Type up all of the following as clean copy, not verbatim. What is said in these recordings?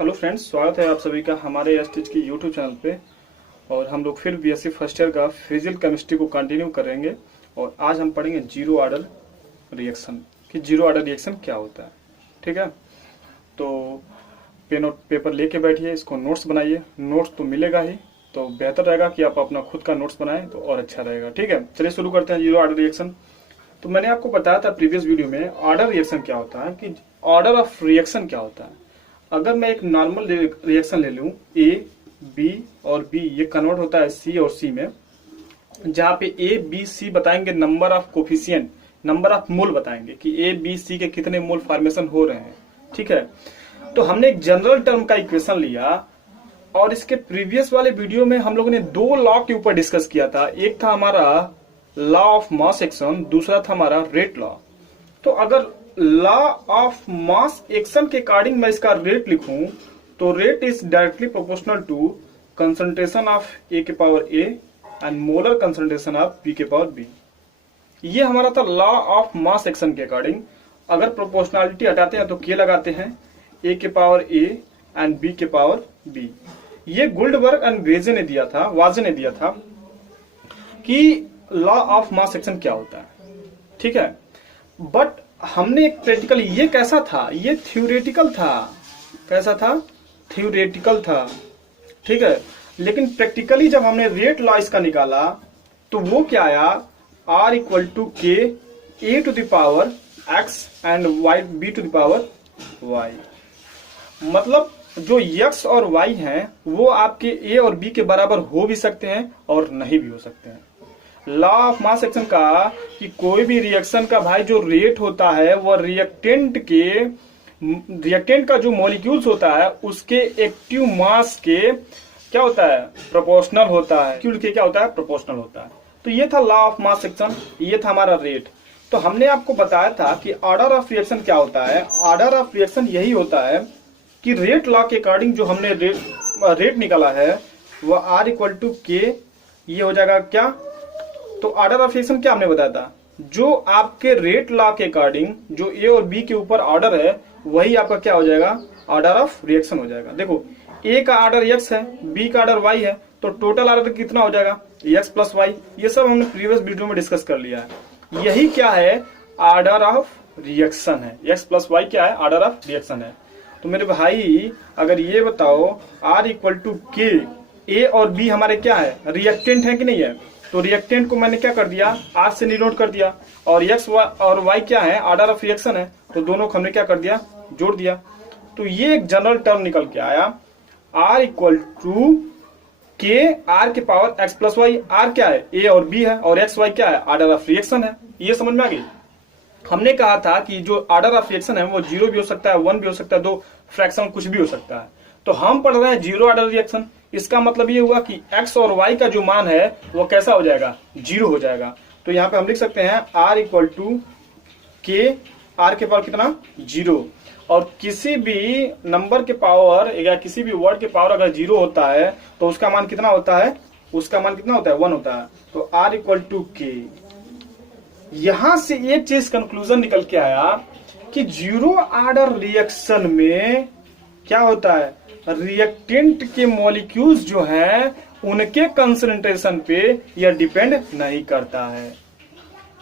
Hello friends, स्वागत है आप सभी का हमारे एसटीच की यूट्यूब चैनल पे। और हम लोग फिर बीएससी फर्स्ट ईयर का फिजिकल केमिस्ट्री को कंटिन्यू करेंगे। और आज हम पढ़ेंगे जीरो ऑर्डर रिएक्शन कि जीरो ऑर्डर रिएक्शन क्या होता है। ठीक है, तो पेन और पेपर लेके बैठिए, इसको नोट्स बनाइए। नोट्स तो मिलेगा ही, तो बेहतर रहेगा कि आप अपना खुद का नोट्स बनाएं तो और अच्छा रहेगा। ठीक है, चलिए शुरू करते हैं जीरो ऑर्डर रिएक्शन। तो मैंने आपको बताया था प्रीवियस वीडियो में ऑर्डर रिएक्शन क्या होता है, कि ऑर्डर ऑफ रिएक्शन क्या होता है। अगर मैं एक नॉर्मल रिएक्शन ले लूं, ए बी और बी, ये कन्वर्ट होता है सी और सी में, जहां पे ए बी सी बताएंगे number of coefficient, number of mole बताएंगे कि ए बी सी के कितने मोल फॉर्मेशन हो रहे हैं। ठीक है, तो हमने एक जनरल टर्म का इक्वेशन लिया और इसके प्रीवियस वाले वीडियो में हम लोगों ने दो लॉ के ऊपर डिस्कस किया था। एक था हमारा लॉ ऑफ मास एक्शन, दूसरा था हमारा रेट लॉ। तो अगर लॉ ऑफ मास एक्शन के अकॉर्डिंग मैं इसका रेट लिखूं तो rate is directly proportional to concentration of A के power A and molar concentration of B के पावर बी। ये हमारा था लॉ ऑफ मास एक्शन के अकॉर्डिंग। अगर प्रोपोर्शनलिटी हटाते हैं तो के लगाते हैं, ए के पावर ए एंड बी के पावर बी। ये गोल्डबर्ग एंड वाजे ने दिया था कि लॉ ऑफ मास एक्शन क्या होता है। ठीक है, बट हमने एक प्रैक्टिकल, ये कैसा था, ये थ्योरेटिकल था। कैसा था? थ्योरेटिकल था। ठीक है, लेकिन प्रैक्टिकली जब हमने रेट लॉ इसका निकाला तो वो क्या आया, R equal to K A to the power x and y B to the power y. मतलब जो एक्स और वाई हैं वो आपके ए और बी के बराबर हो भी सकते हैं और नहीं भी हो सकते हैं। लॉ ऑफ मास एक्शन का कि कोई भी रिएक्शन का भाई जो रेट होता है वह रिएक्टेंट का जो मॉलिक्यूल्स होता है उसके एक्टिव मास के क्या होता है, प्रोपोर्शनल होता है। क्यों के क्या होता है, प्रोपोर्शनल होता है। तो ये था लॉ ऑफ मास एक्शन, ये था हमारा रेट। तो हमने आपको बताया था कि ऑर्डर ऑफ रिएक्शन क्या होता है। ऑर्डर ऑफ रिएक्शन यही होता है कि रेट लॉ के अकॉर्डिंग जो हमने रेट निकाला है वह आर इक्वल टू के, ये हो जाएगा क्या, तो ऑर्डर ऑफ रिएक्शन क्या हमने बताया था, जो आपके रेट लॉ के अकॉर्डिंग जो ए और बी के ऊपर ऑर्डर है वही आपका क्या हो जाएगा, ऑर्डर ऑफ रिएक्शन हो जाएगा। देखो, ए का ऑर्डर एक्स है, बी का ऑर्डर वाई है, तो टोटल ऑर्डर कितना हो जाएगा, एक्स प्लस वाई। ये सब हमने प्रीवियस वीडियो में डिस्कस कर लिया है। यही क्या है, ऑर्डर ऑफ रिएक्शन है। एक्स प्लस वाई क्या है, ऑर्डर ऑफ रिएक्शन है। तो मेरे भाई अगर ये बताओ आर इक्वल टू के, ए और बी हमारे क्या है, रिएक्टेंट है कि नहीं है, तो रिएक्टेंट को मैंने क्या कर दिया, आर से डिनोट कर दिया। और एक्स और वाई क्या है, ऑर्डर ऑफ रिएक्शन है, तो दोनों को हमने क्या कर दिया, जोड़ दिया। तो ये एक जनरल टर्म निकल के आया, R equal to K R K power X plus Y. R क्या है, ए और बी है, और एक्स वाई क्या है, ऑर्डर ऑफ रिएक्शन है। ये समझ में आ गई। हमने कहा था कि जो ऑर्डर ऑफ रिएक्शन है वो 0 भी हो सकता है, 1 भी हो सकता है, 2 फ्रैक्शन कुछ भी हो सकता है। तो हम पढ़ रहे हैं जीरो ऑर्डर रिएक्शन। इसका मतलब ये हुआ कि x और y का जो मान है वो कैसा हो जाएगा, 0 हो जाएगा। तो यहाँ पे हम लिख सकते हैं r equal to K, R K power कितना, 0। और किसी भी नंबर के पावर या किसी भी वर्ड के पावर अगर 0 होता है तो उसका मान कितना होता है, उसका मान कितना होता है, 1 होता है। तो r इक्वल टू के। यहां से एक चीज कंक्लूजन निकल के आया कि जीरो ऑर्डर रिएक्शन में क्या होता है, रिएक्टेंट के मॉलिक्यूल्स जो हैं उनके कंसंट्रेशन पे यह डिपेंड नहीं करता है।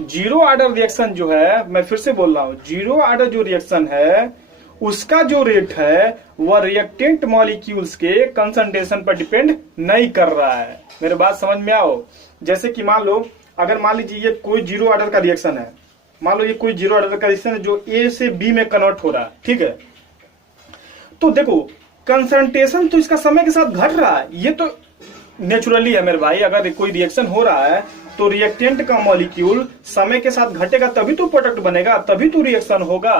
जीरो ऑर्डर रिएक्शन जो है, मैं फिर से बोल रहा हूं, जीरो ऑर्डर जो रिएक्शन है उसका जो रेट है वह रिएक्टेंट मॉलिक्यूल्स के कंसंट्रेशन पर डिपेंड नहीं कर रहा है। मेरे बात समझ में आओ। जैसे कि मान लो, अगर मान लीजिए ये कोई जीरो ऑर्डर का रिएक्शन है, मान लो ये कोई जीरो ऑर्डर का रिएक्शन है जो ए से बी में कन्वर्ट हो रहा है। ठीक है, तो देखो कंसंट्रेशन तो इसका समय के साथ घट रहा है, ये तो नेचुरली है मेरे भाई। अगर कोई रिएक्शन हो रहा है तो रिएक्टेंट का मॉलिक्यूल समय के साथ घटेगा तभी तो प्रोडक्ट बनेगा, तभी तो रिएक्शन होगा।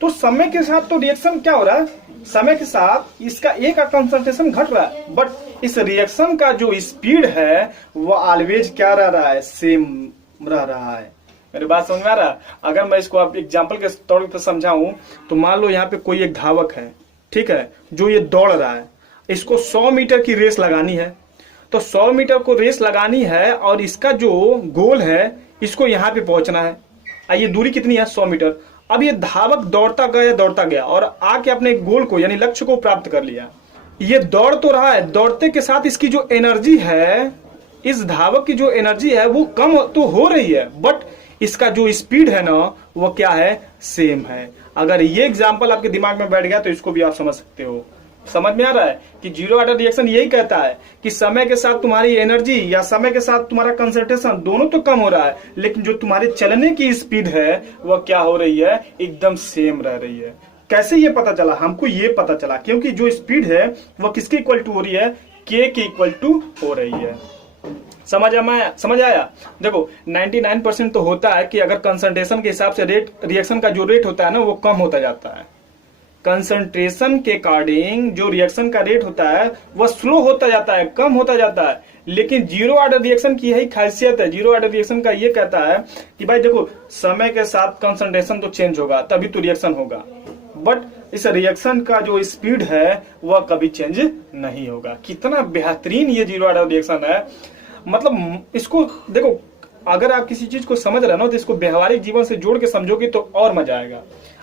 तो समय के साथ तो रिएक्शन क्या हो रहा है, समय के साथ इसका ए का कंसंट्रेशन घट रहा है, बट इस रिएक्शन का जो स्पीड है वो ऑलवेज क्या रह रहा है, सेम रह रहा है। मेरी बात समझ में आ रहा है। अगर मैं इसको आप एग्जांपल के तौर पर समझाऊं तो मान लो यहाँ पे कोई एक धावक है, ठीक है, जो ये दौड़ रहा है, इसको 100 मीटर की रेस लगानी है। तो 100 मीटर को रेस लगानी है और इसका जो गोल है इसको यहाँ पे पहुंचना है। ये दूरी कितनी है, 100 मीटर। अब ये धावक दौड़ता गया और आके अपने गोल को यानी लक्ष्य को प्राप्त कर लिया। ये दौड़ तो रहा है, दौड़ते के साथ इसकी जो एनर्जी है, इस धावक की जो एनर्जी है वो कम तो हो रही है, बट इसका जो स्पीड है ना वो क्या है, सेम है। अगर ये एग्जांपल आपके दिमाग में बैठ गया तो इसको भी आप समझ सकते हो। समझ में आ रहा है कि जीरो ऑर्डर रिएक्शन यही कहता है कि समय के साथ तुम्हारी एनर्जी या समय के साथ तुम्हारा कंसंट्रेशन दोनों तो कम हो रहा है, लेकिन जो तुम्हारे चलने की स्पीड है वह क्या हो रही है, एकदम सेम रह रही है। कैसे ये पता चला? हमको ये पता चला क्योंकि जो स्पीड है वह किसके इक्वल टू हो रही है, के के इक्वल टू हो रही है। समझ आया? देखो 99% तो होता है कि अगर कंसंट्रेशन के हिसाब से रेट, रिएक्शन का जो रेट होता है ना वो कम होता जाता है। कंसंट्रेशन के अकॉर्डिंग जो रिएक्शन का रेट होता है वह स्लो होता जाता है, कम होता जाता है। लेकिन जीरो ऑर्डर रिएक्शन की यही खासियत है। जीरो ऑर्डर रिएक्शन का ये कहता है कि भाई देखो, समय के साथ कंसंट्रेशन तो चेंज होगा तभी तो रिएक्शन होगा, बट इस रिएक्शन का जो स्पीड है वह कभी चेंज नहीं होगा। कितना बेहतरीन ये जीरो ऑर्डर रिएक्शन है। मतलब इसको देखो, अगर आप किसी चीज को समझ रहे हो ना तो इसको व्यवहारिक जीवन से जोड़ के समझोगे तो और मजा आएगा।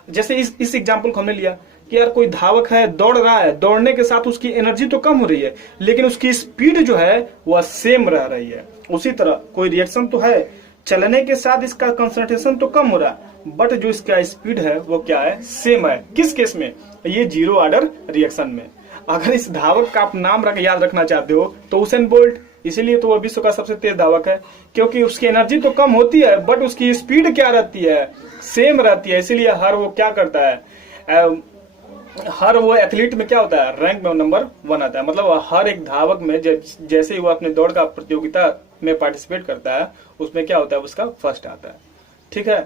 जैसे इस एग्जांपल को हमने लिया कि यार कोई धावक है, दौड़ रहा है, दौड़ने के साथ उसकी एनर्जी तो कम हो रही है लेकिन उसकी स्पीड जो है वह सेम रह रही है। उसी तरह कोई रिएक्शन तो है, चलने के साथ इसका कंसंट्रेशन तो कम हो रहा है बट जो इसका स्पीड है वो क्या है, सेम है। किस केस में? ये जीरो ऑर्डर रिएक्शन में। अगर इस धावक का आप नाम याद रखना चाहते हो तो उसेन बोल्ट, इसीलिए तो वह विश्व का सबसे तेज धावक है, क्योंकि उसकी एनर्जी तो कम होती है बट उसकी स्पीड क्या रहती है, सेम रहती है। इसीलिए हर वो क्या करता है, हर वो एथलीट में क्या होता है, रैंक में नंबर 1 आता है। मतलब हर एक धावक में जैसे ही वो अपने दौड़ का प्रतियोगिता में पार्टिसिपेट करता है उसमें क्या होता है, उसका फर्स्ट आता है। ठीक है,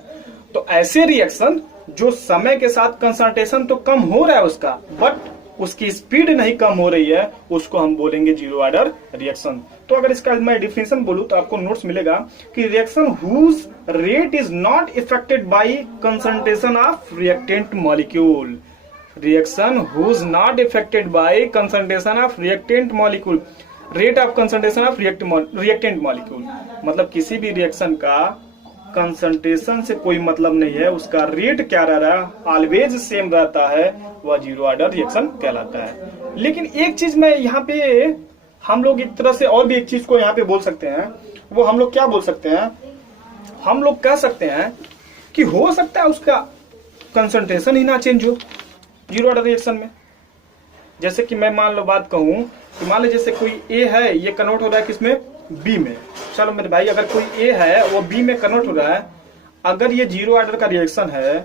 तो ऐसे रिएक्शन जो समय के साथ कंसंट्रेशन तो कम हो रहा है उसका बट उसकी स्पीड नहीं कम हो रही है, उसको हम बोलेंगे जीरो ऑर्डर रिएक्शन। तो अगर इसका मैं डिफिनेशन बोलूं तो आपको नोट्स मिलेगा कि reaction whose rate is not affected by concentration of reactant molecule. Reaction whose not affected by concentration of reactant molecule, rate of concentration of reactant molecule. मतलब किसी भी रिएक्शन का कंसंट्रेशन से कोई मतलब नहीं है, उसका रेट क्या रह रहा है, ऑलवेज सेम रहता है, वह जीरो ऑर्डर रिएक्शन कहलाता है। लेकिन एक चीज मैं यहाँ पे, हम लोग एक तरह से और भी एक चीज को यहाँ पे बोल सकते हैं, वो हम लोग क्या बोल सकते हैं, हम लोग कह सकते हैं कि हो सकता है उसका कंसंट्रेशन ही ना चेंज हो जीरो ऑर्डर रिएक्शन में। जैसे कि मैं मान लो बात कहूं कि मान लो जैसे कोई ए है, ये कन्वर्ट हो रहा है किसमें, बी में। चलो मेरे भाई, अगर कोई ए है वो बी में कन्वर्ट हो रहा है, अगर ये जीरो ऑर्डर का रिएक्शन है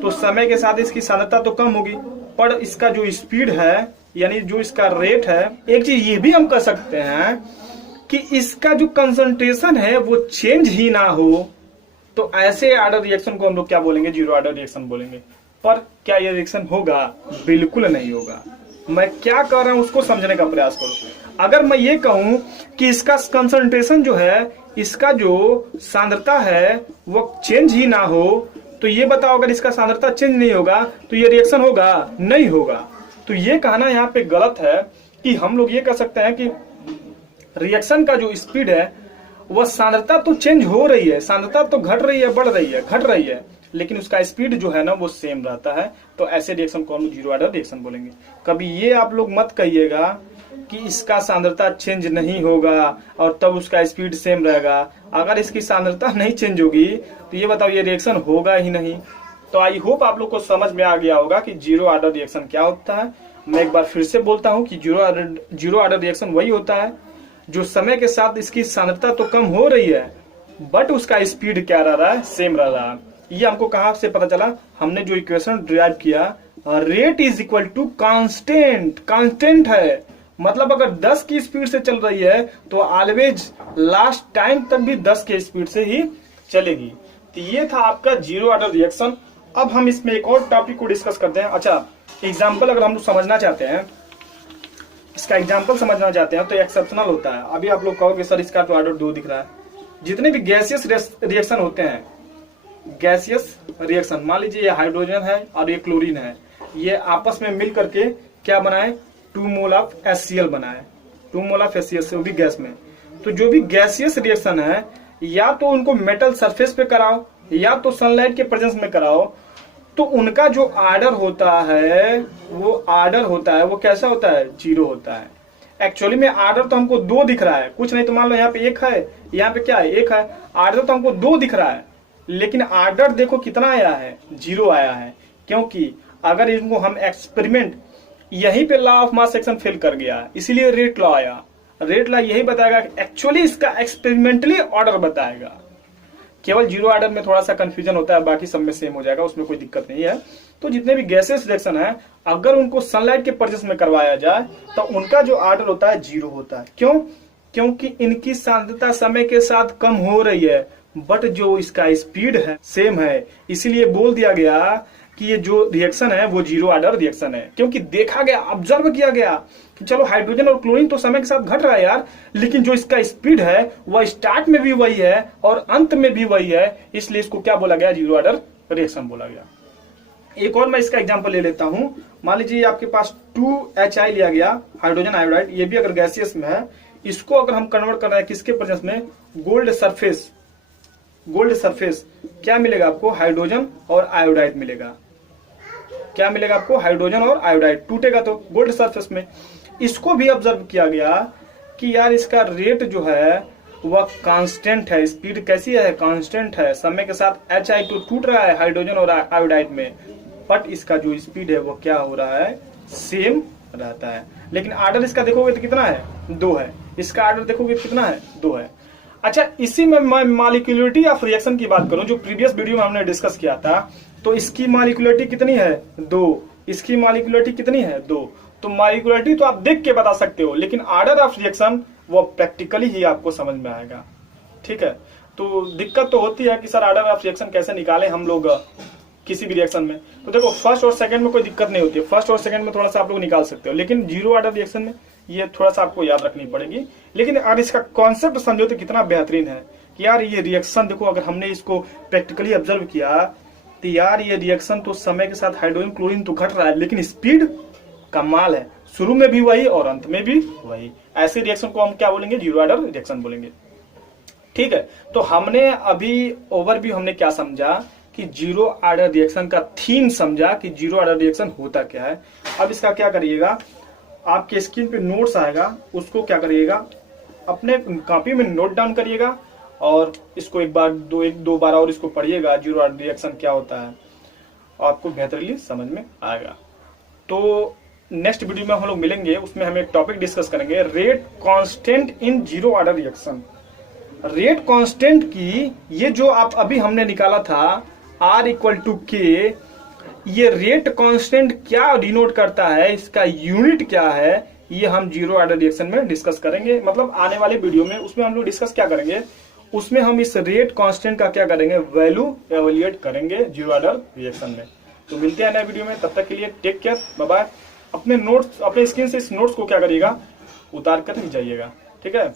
तो समय के साथ इसकी सांद्रता तो कम होगी पर इसका जो स्पीड है यानी जो इसका रेट है, एक चीज ये भी हम कह सकते हैं कि इसका जो कंसंट्रेशन है वो चेंज ही ना हो। तो ऐसे ऑर्डर रिएक्शन को हम लोग क्या बोलेंगे, जीरो ऑर्डर रिएक्शन बोलेंगे। पर क्या ये रिएक्शन होगा? बिल्कुल नहीं होगा। मैं क्या कर रहा हूं उसको समझने का प्रयास करो। अगर मैं ये कहूं कि इसका कंसंट्रेशन जो है, इसका जो सांद्रता है वो चेंज ही ना हो, तो ये बताओ अगर इसका सांद्रता चेंज नहीं होगा तो ये रिएक्शन होगा? नहीं होगा। तो ये कहना यहाँ पे गलत है कि हम लोग ये कह सकते हैं कि रिएक्शन का जो स्पीड है वह सांद्रता तो चेंज हो रही है, सांद्रता तो घट रही है, बढ़ रही है, घट रही है, लेकिन उसका स्पीड जो है ना वो सेम रहता है। तो ऐसे रिएक्शन को हम जीरो ऑर्डर रिएक्शन बोलेंगे। कभी ये आप लोग मत कहिएगा कि इसका सांद्रता चेंज नहीं होगा और तब उसका स्पीड सेम रहेगा। अगर इसकी सांद्रता नहीं चेंज होगी तो ये बताओ ये रिएक्शन होगा ही नहीं। तो आई होप आप लोग को समझ में आ गया होगा कि जीरो ऑर्डर रिएक्शन क्या होता है। मैं एक बार फिर से बोलता हूं कि जीरो ऑर्डर रिएक्शन वही होता है जो समय के साथ इसकी सांद्रता तो कम हो रही है बट उसका स्पीड क्या रह रहा है, सेम रह रहा है। ये हमको कहां से पता चला, हमने जो इक्वेशन डिराइव किया, rate is equal to constant. Constant है मतलब अगर 10 की स्पीड से चल रही है तो ऑलवेज लास्ट टाइम तक भी 10 के स्पीड से ही चलेगी। तो ये था आपका जीरो ऑर्डर रिएक्शन। अब हम इसमें एक और टॉपिक को डिस्कस करते हैं। अच्छा, एग्जाम्पल अगर हम लोग समझना चाहते हैं, इसका एग्जाम्पल समझना चाहते हैं तो एक्सेप्शनल होता है। अभी आप लोग कहोगे सर इसका तो ऑर्डर 2 दिख रहा है। जितने भी गैसियस रिएक्शन होते हैं, गैसियस रिएक्शन, मान लीजिए ये हाइड्रोजन है और ये क्लोरीन है, ये आपस में मिल करके क्या बनाए, 2 मोल ऑफ HCl बनाए, 2 मोल ऑफ HCl से, वो भी गैस में। तो जो भी गैसियस रिएक्शन है या तो उनको मेटल सरफेस पे कराओ या तो सनलाइट के प्रेजेंस में कराओ, तो उनका जो आर्डर होता है वो कैसा होता है, 0 होता है। एक्चुअली में आर्डर तो हमको 2 दिख रहा है, कुछ नहीं तो मान लो यहाँ पे 1 है, यहाँ पे क्या है, 1 है। आर्डर तो हमको 2 दिख रहा है, लेकिन आर्डर देखो कितना आया है, 0 आया है। क्योंकि अगर इनको हम एक्सपेरिमेंट यहीं पे law of mass section fail कर गया, इसीलिए रेट लॉ आया। रेट लॉ यही बताएगा कि एक्चुअली इसका एक्सपेरिमेंटली ऑर्डर बताएगा। केवल 0 ऑर्डर में थोड़ा सा कंफ्यूजन होता है, बाकी सब में सेम हो जाएगा, उसमें कोई दिक्कत नहीं है। तो जितने भी गैसेस रिएक्शन है, अगर उनको सनलाइट के प्रेजेंस में करवाया जाए तो उनका जो ऑर्डर होता है 0 होता है। क्यों? क्योंकि इनकी सांद्रता समय के साथ कम हो रही है, बट जो इसका स्पीड है सेम है, इसीलिए बोल दिया गया कि ये जो रिएक्शन है वो 0 ऑर्डर रिएक्शन है। क्योंकि देखा गया, ऑब्जर्व किया गया कि चलो हाइड्रोजन और क्लोरीन तो समय के साथ घट रहा है यार, लेकिन जो इसका स्पीड है वह स्टार्ट में भी वही है और अंत में भी वही है, इसलिए इसको क्या बोला गया, 0 ऑर्डर रिएक्शन बोला गया। एक और मैं इसका एग्जांपल ले लेता हूं। मान लीजिए आपके पास 2HI लिया गया, हाइड्रोजन आयोडाइड, ये भी अगर गैसियस में है, इसको अगर हम कन्वर्ट कर रहे हैं किसके प्रेजेंस में, गोल्ड सरफेस, क्या मिलेगा आपको, हाइड्रोजन और आयोडाइड मिलेगा। क्या मिलेगा आपको, हाइड्रोजन और आयोडाइड, टूटेगा तो गोल्ड सरफेस में। इसको भी ऑब्जर्व किया गया कि यार इसका रेट जो है वह कांस्टेंट है, स्पीड कैसी है, कांस्टेंट है। समय के साथ HI तो टूट रहा है हाइड्रोजन और आयोडाइड में, बट इसका जो स्पीड है वो क्या हो रहा है, सेम रहता है। लेकिन आर्डर इसका देखोगे तो कितना है, 2 है। इसका आर्डर देखोगे तो कितना है, 2 है। अच्छा, इसी में मैं मॉलिक्यूलरिटी ऑफ रिएक्शन की बात करूं, जो प्रीवियस वीडियो में हमने डिस्कस किया था, तो इसकी मॉलिक्यूलरिटी कितनी है, 2। इसकी मॉलिक्यूलरिटी कितनी है, 2। तो मॉलिक्यूलरिटी तो आप देख के बता सकते हो, लेकिन आर्डर ऑफ रिएक्शन वो प्रैक्टिकली ही आपको समझ में आएगा। ठीक है, तो दिक्कत तो होती है कि सर आर्डर ऑफ रिएक्शन कैसे निकालें हम लोग किसी भी रिएक्शन में। तो देखो फर्स्ट और सेकंड में कोई दिक्कत नहीं होती है, फर्स्ट और सेकंड में थोड़ा सा आप लोग निकाल सकते हो, लेकिन 0 ऑर्डर रिएक्शन में ये थोड़ा सा आपको याद रखनी पड़ेगी। लेकिन अगर इसका कॉन्सेप्ट समझो तो कितना बेहतरीन है कि यार ये रिएक्शन देखो, अगर हमने इसको प्रैक्टिकली ऑब्जर्व किया तो यार ये रिएक्शन तो समय के साथ हाइड्रोजन क्लोरीन तो घट रहा है, लेकिन स्पीड कमाल है, शुरू में भी वही और अंत में भी वही। ऐसे रिएक्शन को हम क्या बोलेंगे, 0 ऑर्डर रिएक्शन बोलेंगे। ठीक है, तो हमने अभी ओवरव्यू हमने क्या समझा कि 0 ऑर्डर रिएक्शन का थीम समझा कि 0 ऑर्डर रिएक्शन होता क्या है। अब इसका क्या करिएगा, आपके स्क्रीन पे नोट्स आएगा, उसको क्या करिएगा, अपने कॉपी में नोट डाउन करिएगा और इसको एक दो बार और इसको पढ़िएगा, 0 ऑर्डर रिएक्शन क्या होता है, आपको बेहतरीन समझ में आएगा। तो नेक्स्ट वीडियो में हम लोग मिलेंगे, उसमें हम एक टॉपिक डिस्कस करेंगे, rate constant in 0 order reaction. Rate constant की ये जो आप अभी हमने निकाला था R=K, ये रेट कांस्टेंट क्या डिनोट करता है, इसका यूनिट क्या है, ये हम 0 ऑर्डर रिएक्शन में डिस्कस करेंगे। मतलब आने वाले वीडियो में उसमें हम लोग डिस्कस क्या करेंगे, उसमें हम इस रेट कांस्टेंट का क्या करेंगे, वैल्यू एवेल्युएट करेंगे 0 ऑर्डर रिएक्शन में। तो मिलते हैं नए वीडियो में, तब तक के लिए टेक केयर, बाय बाय। अपने नोट्स, अपने स्क्रीन से इस नोट्स को क्या करिएगा, उतार कर नहीं जाइएगा। ठीक है।